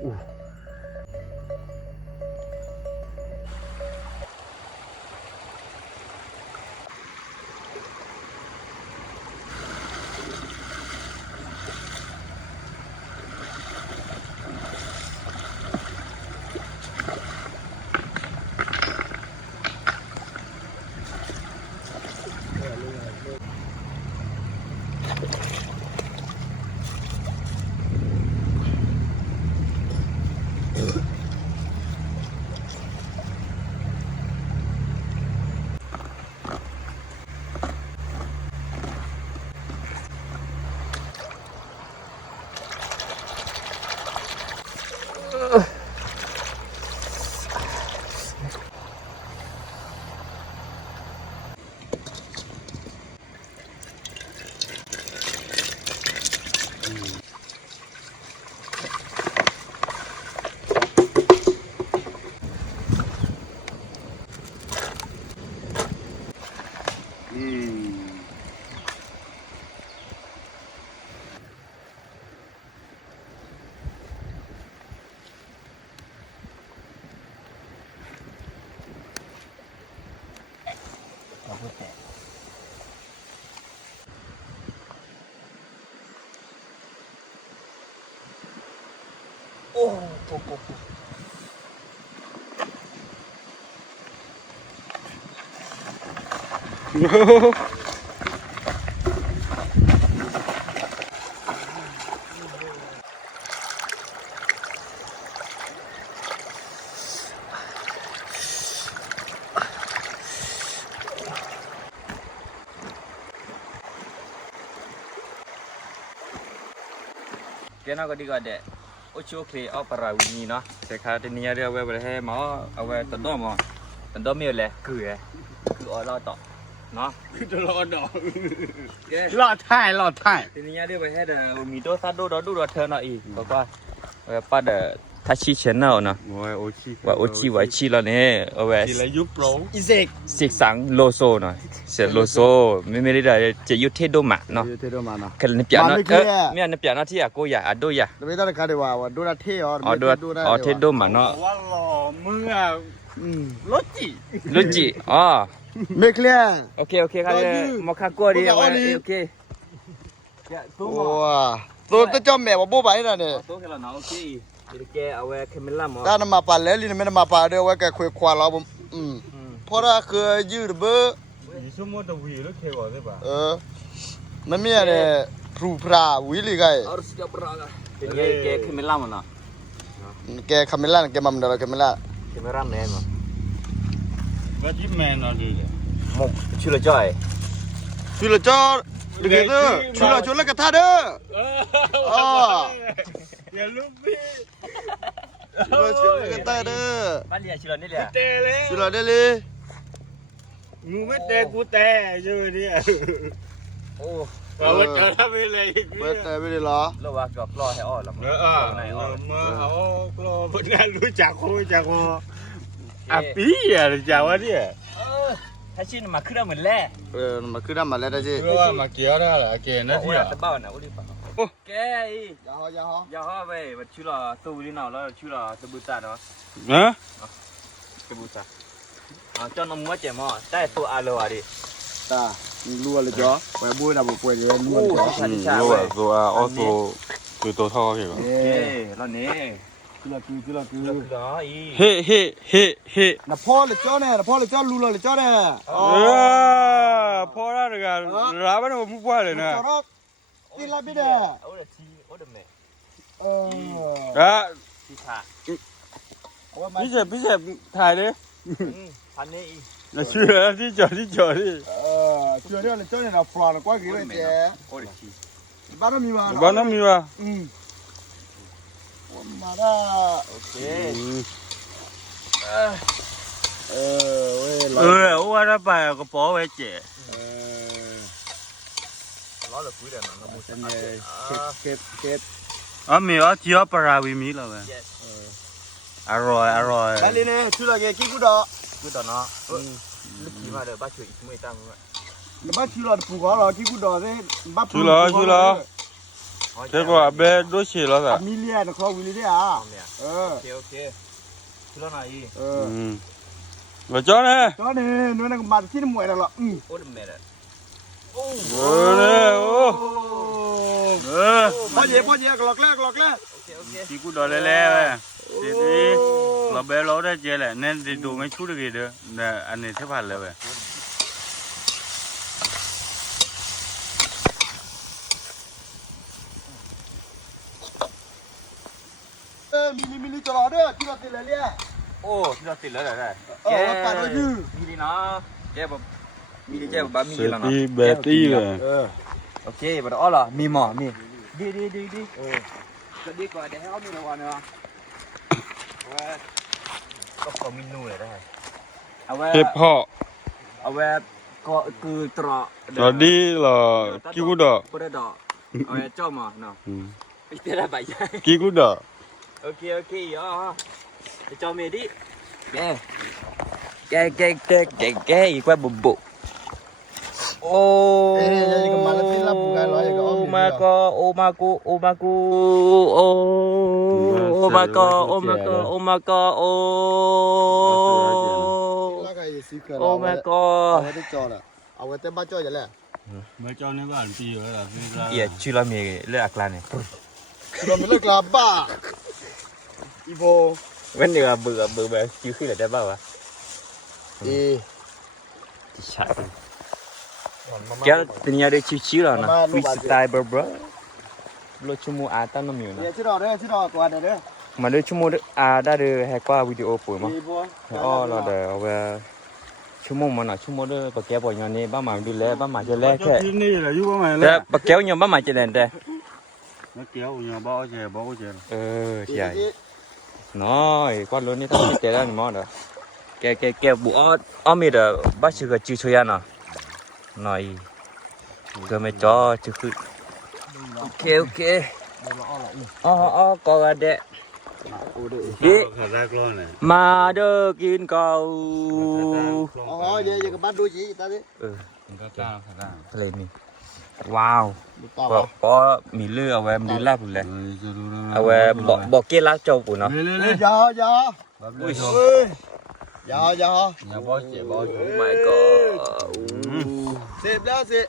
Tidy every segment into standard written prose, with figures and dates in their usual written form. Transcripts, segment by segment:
โอ้Kena ko di ko ade. Ocho kre au para wini no. Se kha te nia dia we ba he ma awe tan do mo. Tan do mi le ku ye. Ku o lo to. No. Ku to lo do. Ke. Lo thai. Te nia dia ba he da mi do sa do do do the no i. Ko kwa. We pa da Tachi channel เนาะ ว่าโอชิว่าชิแล้วเนี่ยเอาไว้ จิรายุโปร สิกสังโลโซเนาะเสโลโซไม่ได้จะยุเทโดมะเนาะ ยูเทโดมาเนาะ คันเนี่ยเปียเนาะเนี่ยเนี่ยเปียเนาะที่อะโกยาอะโดยา ไม่ต้องคาดว่าดูนาเทอ๋อ อ๋อดูเทโดมะเนาะ ว่าหล่อมึงอ่ะรถจิ ลุจิอ๋อ ไม่เคลียร์ โอเคครับมอคาโกดิโอเคว้าตัวจะจอมแม่ว่าบ่ไปน่ะเนี่ย ตัวแค่ละเนาะโอเคแกเอาไว้แคมเมล่าหมอ ถ้ามาปาแล้วลินไม่มาปาเด้อว่าแกคุยควาเราบ่เพราะว่าคือยืดเบ้อ 你什么都为了开我对吧？มันมีอะไรพรูพราวิลิไก เอาสิบราga เป็นไงแกแคมเมล่ามันเนาะ แกคาเมล่าแกมัมดาแคเมล่า แคมเมล่าแมนมั้ง 我这买哪里的？ หมกชื่อละจ้อย ช่วยละจอดึกเด้อช่วยละกระทะเด้ออ๋อ อย่าลุกดิ ช่วยละกระทะเด้อ บ้านเรียชื่อละนี่แหละ เตะเลย ช่วยละได้เลย มึงไม่เตะกูเตะอยู่เนี่ย โอ้ ว่าจะทำอะไรอีก เปิดแต่ไม่ได้หรอ แล้วว่าก็ปล่อยให้ออกแล้วมั้งไหนออก มาเอาก็พนันรู้จักคนจากคนอ่ะปีอ่ะจากว่าเนี่ย ถ้าชื่อมาขึ้นเหมือนแร่ มาคือน้ำมาแล้วได้จี รู้ว่ามาเกี่ยวได้หรอเกี่ยวนะ โอ้ ที่ ย อ่ะ ตะเบ้าน่ะโอ้ดิป่ะแกอี ยาว อย่าฮอไปว่าชื่อละตูนี่เนาะแล้วชื่อละตะบูตาเนาะ ฮะ ตะบูตาเจ้าน้องมัวเจมอได้ตัวอาโลอ่ะดิ ตารัวเลยจ้ะไปบุ้ยนะบุ้ยเลยรัวเลยจ้ะ รู้ว่าตัวอ๋อตัวตัวท่อใช่ป่ะ เอ้แล้วนี่ คือละ เหรออี เฮ้นะพ่อเลยจ้ะเนี่ยนะพ่อเลยจ้ะรัวเลยจ้ะเนี่ย พอแล้วกันร้านมันไม่พูดเลยนะ จ้ะรอกตีละบิดอ่ะ โอ้เดทีโอ้เดแม่ ที่ท่า พี่เจ็บถ่ายเลย พันนี่อี แล้วชื่อที่จอดดิ เชื่อเนี่ยเลยจ้ะเนี่ยนะฟลอนกว่ากี่เลยจ้ะ โอ้เดที บ้านมีมา บ้านน้ำมีวะ มาได้ โอเค ว่าถ้าไปก็ปอไว้เจ๊ ล้อเหลือคุยเดี๋ยวนะมูสัน เก็บ อ๋อมีอ๋อที่อ๋อปลาวิมีแล้วเว้ยอร่อย แล้วนี่เนี่ยชื่ออะไรกี่กูดอ กูตอนเนาะลึกที่มาเดี๋ยวบ้าช่วยอีกมือตั้งมั้ย แล้วบ้านชื่ออะไรปู่เขาเหรอกี่กูดอเนี่ยบ้าน ชื่อละ ก这个别多些了 อะ 个。 มิเลียนะครอวิลิเดียเออ โอเคคือแล้วไหน เออ 我叫呢。 ตอนนี้นู้นน่ะมาที่มวยแล้วล่ะ โอ้ดแม่ละโอ้ พ่อเย่กลอกแรก โอเค 几股到来来呗。这里老白老的接了，那这都没出这个的，那俺那吃饭了呗。 เออมิลิตลอดเด้อที่เราติดเลยเนี่ย โอ้ที่เราติดแล้วได้ เออปาดเรายื้อ มีดีนะแกแบบมีดีแกแบบบะมีแล้วนะ 这地了。 เออ โอเคบ่ได้อ้อล่ะมีหม้อมีดีเออก็ดีกว่าเดี๋ยวให้เอามีละวันเนาะว่าก็ขอเมนูเลยได้เอาไว้ 这泡， เอาไว้ก็คือตรอ 这里了几股的， บ่ได้ดอกเอาไว้จ้อมาเนาะไปเตะได้ใบใหญ่ 几股的， โอเคอ๋อไปจ้อเมดิแกอีกว่าบุบโอ้ เอ้ยยังก็มาแล้วติละปูกันร้อยก็อ้อม มาก็โอมากูโอมาก็โอ ละก็สิคือ โอมาก็ เอาไว้จ่อน่ะเอาไว้แต่บ้านจ่อจะแหละ 没叫那个俺毕业了，是 เอียชื่อละเมเลือกลาเนี่ย เราไม่เลิกลาบ้าอีโบ เว้นเดือเบื่อแบบชื่อขึ้นได้บ้างวะ ที่ใช่แกตัวนี้ได้ชิวๆแล้วนะฟรีสไตล์บราโลชั่วโมงอาตั้งน้ำอยู่นะ เดี๋ยวชิดอเด้อชิดอตัวเด้อ มาด้วยชั่วโมงอาได้เลยแฮกว่าวิดีโอปุ๋ยมั้ง อีโบ อ๋อเราเดี๋ยวเอาไปชั่วโมงมันอ่ะชั่วโมงเด้อปะแกบอกอย่างนี้บ้านหมาดูแลบ้านหมาจะแลแค่ ที่นี่แหละอยู่บ้านไหน แต่ ล่ะ ปะแก้วยังบ้านหมาจะแลแต่ มาเกี่ยวอย่าบ่เจ ใช่น้อยกว่ารุ่นนี้ถ้าไม่เจอแล้วนี่มั้งเด้อแกบุอ้อมีเด้อบ้านชื่อก็ชื่อช่วยนะน้อยก็ไม่จ่อชื่อคือโอเคอ๋อก็ได้ ดิ ขาดกล้องน่ะ มาเด้อกินข้าว อ๋อเดี๋ยวก็บ้านดูจีตาดิ ขาด ทะเลนี่ว้าวก็มีเลือเอาไว้มันดูลาบเลยเอาไว้บอกเกล้าเจ้าปู่เนาะ ยาอุ้ยยา อย่าบ่เจ็บบ่ โอ้ my god เสพแล้วสิ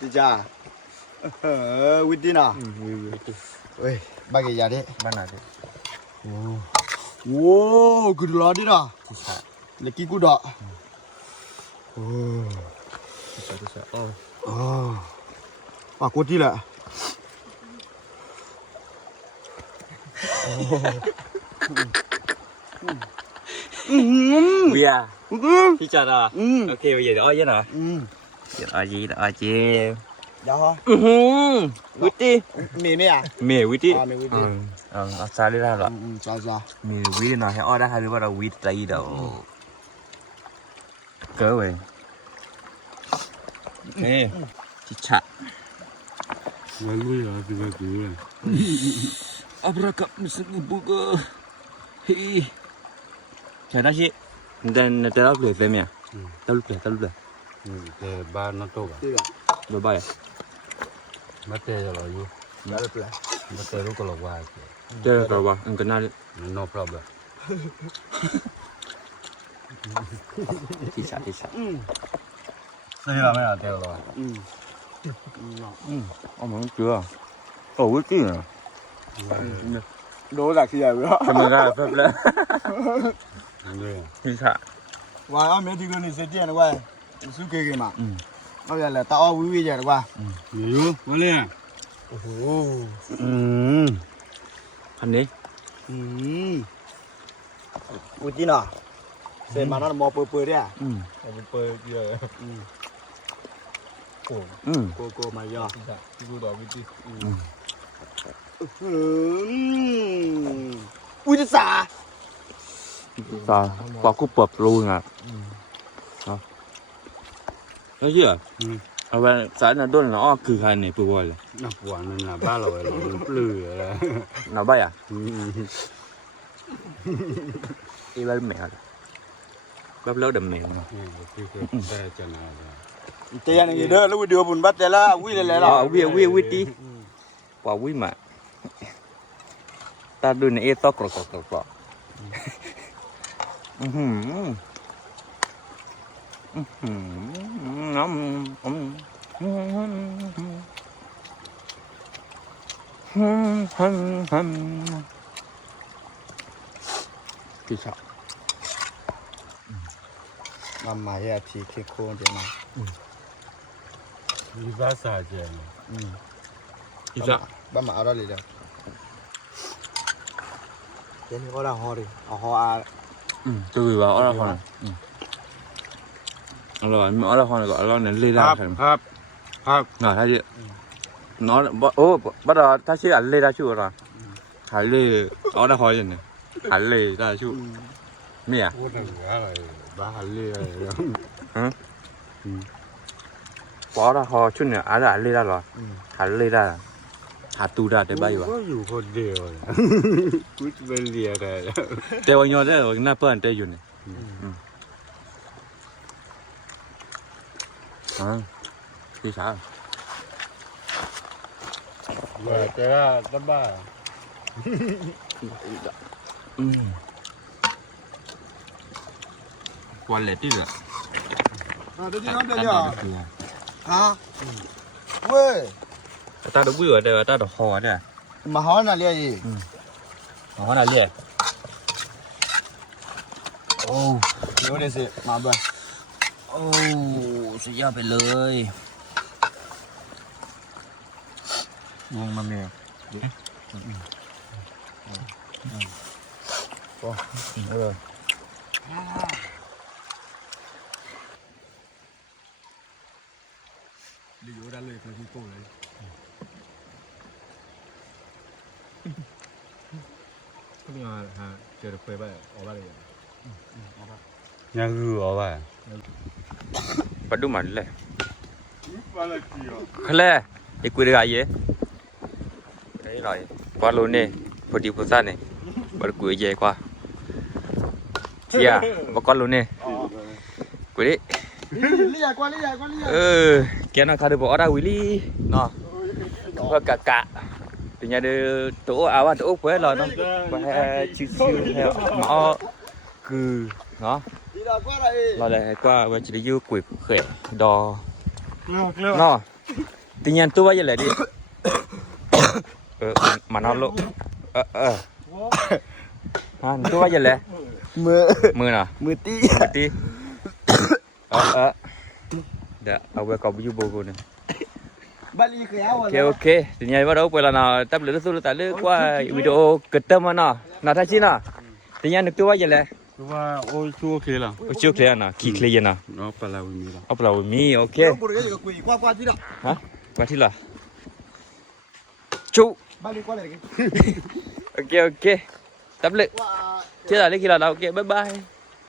ติจ่าวิดีน่ะเฮ้ยบางอย่างดิ บ้านไหนดิ โอ้กูดูรอดิน่ะเล็กกี่กูดอ่ะโอ้ปากกูที่แหละ เบียร์พี่จัดอ่ะโอเคเดี๋ยวอ้อยนะเดี๋ยวอ้อยยาฮะ วิธี มีอ่ะ เมวิธี มีวิธี เอาซาลิล่าหรอ จ้า มีวิธีหน่อยให้อ้อได้หรือว่าเราวิธีใจเดี๋ยวเก๋เว้ยนี่ชิชะ มาลุยอ่ะสิว่าดูเลย Abrakap misal buka. Hei. Cara sih. Dan nanti aku beli film ya. Tahu beli. แต่บ้านนั่นโตกะ Berapa ya? มาเตะเราอยู่ ได้เลย มาเตะลูกก็หลอกว่า Dia berapa? Yang kenal. no problem Sisa. ใช่ล่ะไม่เอาเตะหรอ Oh mana chưa? Oh wiki ya. โดนหลักที่ใหญ่เว้ย Kamera film lah. นี่ Sisa. ว่าเอาเมติโกนี่เสียนะเว้ยสุเกะมาเอาอย่าละตาเอาวิๆจ้ะว่า นี่อยู่มาเลย โอ้โห Anh đi. วิธีน่ะเสมานั่นมอเปื่อยๆเนี่ย มันเปิดเยอะ โกมายา ที่กูดอกวิธี วิธีสา Sao? Quả cúp bập luôn à. Đó. Nói chứ à? À vậy sáng là đôn nó cứ hai này vừa rồi là นักวันนั่นน่ะบ้านเราเลยมันปลื้อแล้ว nó bay à? Đi bay mẹ rồi. Bắp lỡ đầm mẹ mà. นี่คือได้จะนา เตียนอย่างนี้เด้อแล้ววิดีโอบุญบัดแต่ละวิเลยแหละ Ờ, vi đi. ปาวิมาตาดูในเอตอกรอกน้ำพี่ชอบ Mama ya ti ke ko de na. ဒီသားစားကြတယ် พี่ชอบ Ba ma ara le da. Ke ni ko la ho ri. Ho a တူပြီပါအော်ရခေါ်အလောအော်ရခေါ်ကအလောနဲ့လေးလာခံ ครับครับ ငါထားကြည့်နော်အိုးဘာတော့ထားရှိအလေးလာရှုတော့ဟာလေးအော်ရခေါ်ရင်ဟာလေးလာရှုမင်း พูดถึงอะไรบ้าเลย ပေါ်ရခေါ်ချွနေအားအလေးလာတော့ဟာလေးလာဟာတူတာတဲ့ဘာယူ ก็อยู่คนเดียวกูจะไปเรียนอะไร တဲဝညောတဲ့ငါပန်တဲယူနေဟာဒီစား แต่ว่าตบ้า ကွာလက်တိလား Ah, de ni de ya. Ha. We. တာတော့ဘူးရတယ်တာတော့ဟောတယ် Ma ho na le yi. ဟောနာလေ Oh, yo de se ma ba. โอ้สุดยอดไปเลยวงมาเมีย Li yo da le ko ti ko le. ก็มีฮะเจอคุยไปออกไปเลย ยังคือเอาไป ปัดดูมันเลย บ้าละกี่อ่ะ ခလဲအကွေရရဲ့အဲ့တော့ဘာလို့နေပတိပစနေဘာကွေရဲ့ကွာချီယာဘာကလို့နေကွေ Li ya kwa li ya kwa li ya. แกน่ะคาร์บออราวิลีเนาะก็กะติญาเดโตอาวะโตเควลอเนาะบ่ให้ชิๆให้มาออคือเนาะ Đi ra qua đây. รอเลยกว่าว่าจะอยู่กุยเขยดอ เร็ว เนาะติญาตัวว่าอย่างไรดิมาเนาะลูกฮะตัวว่าอย่างไร Mưa มือน่ะ mưa tí. ตีเดี๋ยวเอาไว้กับยูโบกูเนี่ย Ba li ke awa. โอเคทีนี้ว่าเราไปแล้วนะตับเหลือสุดแต่เลือกว่าวิดีโอเกิดเต็มมาเนาะนาทัชชินะทีนี้นึกตัวว่าอย่างไร คือว่าโอ้ยชั่วเคล่ะ ชิวเคลียร์นะขี้เคลียร์นะ เนาะปลาวิมีละ เอาเปล่ามีโอเค Yo por que ku kwa kwa ti da. ฮะมาที่ละชู Ba li kwa le ke. โอเคตับเหลือ Wa เจ้าเล็กกี่ละโอเคบ๊ายบาย